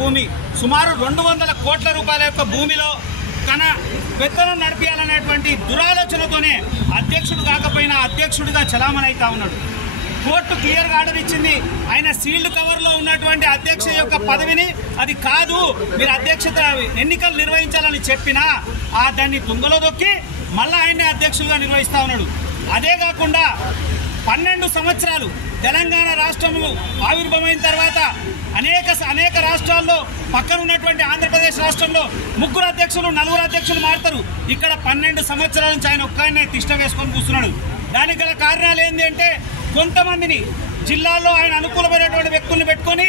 భూమి సుమారు 200 కోట్ల రూపాయల యొక్క భూమిలో తన పెత్తనం నడిపించాలనేటువంటి దురాలోచనతోనే అధ్యక్షుడు కాకపోయినా అధ్యక్షుడిగా చలామణి అవుతా ఉన్నాడు. కోర్టు క్లియర్గా ఆర్డర్ ఇచ్చింది. ఆయన సీల్డ్ కవర్లో ఉన్నటువంటి అధ్యక్ష యొక్క పదవిని అది కాదు, మీరు అధ్యక్షత ఎన్నికలు నిర్వహించాలని చెప్పినా దాన్ని తుంగలో దొక్కి మళ్ళీ ఆయనే అధ్యక్షులుగా నిర్వహిస్తా ఉన్నాడు. అదే కాకుండా 12 సంవత్సరాలు తెలంగాణ రాష్ట్రం ఆవిర్భావమైన తర్వాత అనేక రాష్ట్రాల్లో పక్కన ఉన్నటువంటి ఆంధ్రప్రదేశ్ రాష్ట్రంలో 3 అధ్యక్షులు 4 అధ్యక్షులు మారుతారు. ఇక్కడ 12 సంవత్సరాల నుంచి ఆయన ఒక్కనే తిష్ట వేసుకొని కూర్చున్నాడు. దానికి గల కారణాలు ఏంటి అంటే కొంతమందిని జిల్లాలో ఆయన అనుకూలమైనటువంటి వ్యక్తులను పెట్టుకొని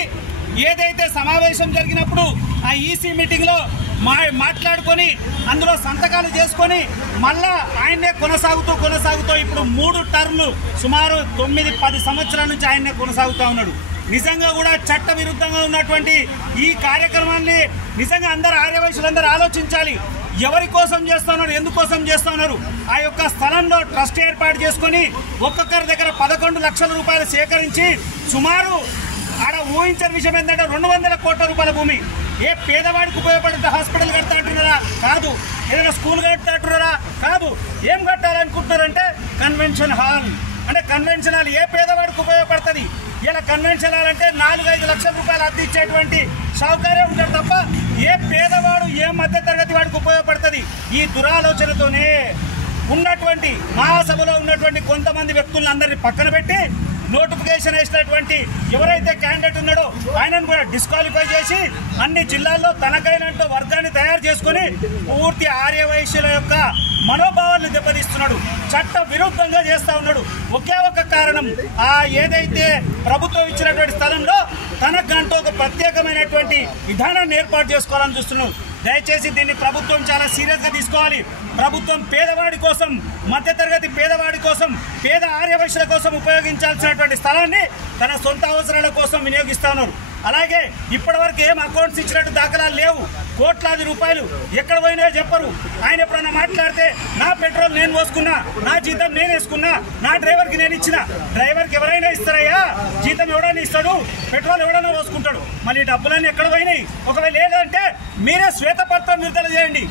ఏదైతే సమావేశం జరిగినప్పుడు ఆ ఈసీ మీటింగ్లో మాట్లాడుకొని అందులో సంతకాలు చేసుకొని మళ్ళా ఆయన్నే కొనసాగుతూ ఇప్పుడు 3 టర్మ్లు సుమారు 9-10 సంవత్సరాల నుంచి ఆయన్నే కొనసాగుతూ ఉన్నాడు. నిజంగా కూడా చట్ట విరుద్ధంగా ఉన్నటువంటి ఈ కార్యక్రమాన్ని నిజంగా అందరు ఆర్యవైశ్యులందరూ ఆలోచించాలి. ఎవరి కోసం చేస్తున్నారు, ఎందుకోసం చేస్తున్నారు? ఆ యొక్క స్థలంలో ట్రస్ట్ ఏర్పాటు చేసుకొని ఒక్కొక్కరి దగ్గర 11 లక్షల రూపాయలు సేకరించి సుమారు ఆడ ఊహించిన విషయం ఏంటంటే 200 కోట్ల రూపాయల భూమి. ఏ పేదవాడికి ఉపయోగపడే హాస్పిటల్ కడతా అంటున్నారా? కాదు. ఏదైనా స్కూల్ కడతా అంటున్నారా? కాదు. ఏం కట్టాలనుకుంటున్నారంటే కన్వెన్షన్ హాల్. అంటే కన్వెన్షన్ హాల్ ఏ పేదవాడికి ఉపయోగపడుతుంది? ఇలా కన్వెన్షన్ హాల్ అంటే 4-5 లక్షల రూపాయలు అద్దె ఇచ్చేటువంటి సౌకర్యం ఉంటాడు తప్ప ఏ పేదవాడు ఏ మధ్య తరగతి వాడికి ఉపయోగపడుతుంది? ఈ దురాలోచనతోనే ఉన్నటువంటి మహాసభలో ఉన్నటువంటి కొంతమంది వ్యక్తులందరినీ పక్కన పెట్టి నోటిఫికేషన్ వేసినటువంటి ఎవరైతే క్యాండిడేట్ ఉన్నాడో ఆయనను కూడా డిస్క్వాలిఫై చేసి అన్ని జిల్లాల్లో తనకైనంటూ వర్గాన్ని తయారు చేసుకుని పూర్తి ఆర్యవైశ్యుల యొక్క మనోభావాలను దెబ్బతీస్తున్నాడు. చట్ట విరుద్ధంగా చేస్తా ఉన్నాడు. ఒకే ఒక కారణం, ఏదైతే ప్రభుత్వం ఇచ్చినటువంటి స్థలంలో తనకంటూ ఒక ప్రత్యేకమైనటువంటి విధానాన్ని ఏర్పాటు చేసుకోవాలని చూస్తున్నాడు. దయచేసి దీన్ని ప్రభుత్వం చాలా సీరియస్గా తీసుకోవాలి. ప్రభుత్వం పేదవాడి కోసం, మధ్యతరగతి పేదవాడి కోసం, పేద ఆర్యవైశ్యుల కోసం ఉపయోగించాల్సినటువంటి స్థలాన్ని తన సొంత అవసరాల కోసం వినియోగిస్తా ఉన్నారు. అలాగే ఇప్పటివరకు ఏం అకౌంట్స్ ఇచ్చినట్టు దాఖలాలు లేవు. కోట్లాది రూపాయలు ఎక్కడ పోయినా చెప్పరు. ఆయన ఎప్పుడన్నా మాట్లాడితే నా పెట్రోల్ నేను పోసుకున్నా, నా జీతం నేను వేసుకున్నా, నా డ్రైవర్కి నేను ఇచ్చిన. డ్రైవర్కి ఎవరైనా ఇస్తారయ్యా? జీతం ఎవడైనా ఇస్తాడు, పెట్రోల్ ఎవడైనా పోసుకుంటాడు. మళ్ళీ డబ్బులన్నీ ఎక్కడ పోయినాయి? ఒకవేళ లేదంటే మీరే శ్వేతపత్రం విడుదల చేయండి.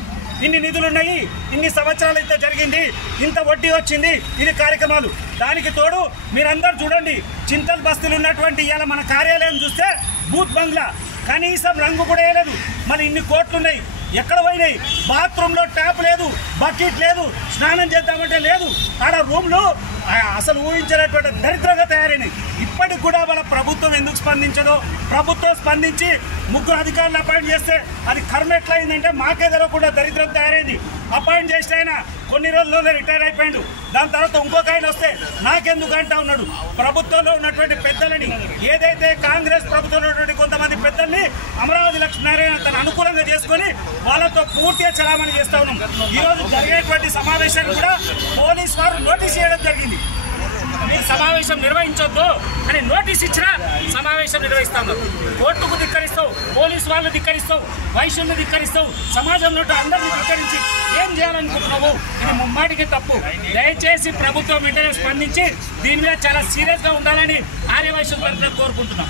ఇన్ని నిధులున్నాయి, ఇన్ని సంవత్సరాలు ఇంత జరిగింది, ఇంత వడ్డీ వచ్చింది, ఇది కార్యక్రమాలు. దానికి తోడు మీరందరూ చూడండి, చింతల్ బస్తీలు ఉన్నటువంటి ఇవాళ మన కార్యాలయం చూస్తే బూత్ బంగ్లా, కనీసం రంగు కూడా వేయలేదు. మళ్ళీ ఇన్ని కోట్లున్నాయి, ఎక్కడ పోయినాయి? బాత్రూంలో ట్యాప్ లేదు, బకెట్ లేదు, స్నానం చేద్దామంటే లేదు. ఆడ రూమ్లు అసలు ఊహించినటువంటి దరిద్రంగా తయారైనాయి. ఇప్పటికి కూడా వాళ్ళ ప్రభుత్వం ఎందుకు స్పందించదో? ప్రభుత్వం స్పందించి 3 అధికారులు అపాయింట్ చేస్తే అది కర్మ ఎట్లయిందంటే మాకే తెలవకుండా దరిద్రం తయారైంది. అపాయింట్ చేసిన ఆయన కొన్ని రోజుల్లోనే రిటైర్ అయిపోయాడు. దాని తర్వాత ఇంకొక ఆయన వస్తే నాకెందుకు అంటా ఉన్నాడు. ప్రభుత్వంలో ఉన్నటువంటి పెద్దలని, ఏదైతే కాంగ్రెస్ ప్రభుత్వంలో ఉన్నటువంటి కొంతమంది పెద్దల్ని అమరావతి లక్ష్మీనారాయణ తన అనుకూలంగా చేసుకొని వాళ్ళతో పూర్తిగా చలామణి చేస్తా ఉన్నాం. ఈరోజు జరిగేటువంటి సమావేశాన్ని కూడా పోలీసు వారు నోటీస్ చేయడం జరిగింది. మీరు సమావేశం నిర్వహించొద్దు అని నోటీస్ ఇచ్చినా సమావేశం నిర్వహిస్తాము. కోర్టుకు ధిక్కరిస్తావు, పోలీసు వాళ్ళు ధిక్కరిస్తావు, వైశ్యుల్ని ధిక్కరిస్తావు, సమాజంలో అందరినీ ధిక్కరించి ఏం చేయాలనుకుంటున్నావు? ఇది ముమ్మాటికి తప్పు. దయచేసి ప్రభుత్వం వెంటనే స్పందించి దీని మీద చాలా సీరియస్గా ఉండాలని ఆర్యవైశ్యుల తరఫున కోరుకుంటున్నాం.